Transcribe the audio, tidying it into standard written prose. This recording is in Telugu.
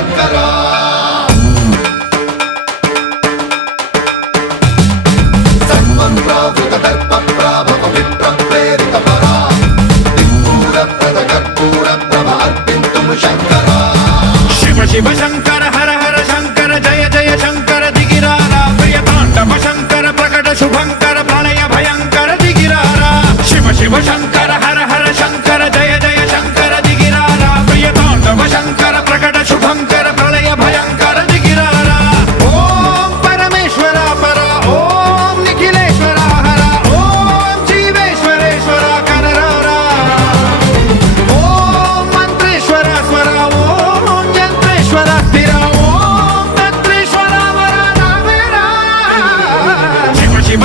శంకరా సర్వం ప్రావృత దర్ప ప్రాభవ విప్ర ప్రేరిత పరా దిక్పూర ప్రద కర్పూర ప్రభ అర్పింతుము శంకరా శివ శివ శంకర హర హర శంకర జయ జయ శంకర దిగిరారా ప్రియ తాండవ శంకర ప్రకట శుభంకర ప్రళయ భయంకర దిగిరారా శివ శివ శంకర హర హర శంకర జయ జయ శంకర దిగిరారా ప్రియ తాండవ శంకర ప్రకట శుభంకర ప్రళయ భయంకర దిగిరారా ఓం పరమేశ్వర పర ఓం నిఖిలేశ్వర హర ఓం జీవేశ్వరేశ్వర కరరారా ఓం మంత్రేశ్వర స్వర ఓం యంత్రేశ్వర స్థిర ఓం తంత్రేశ్వర వర నావేరా శివ శివ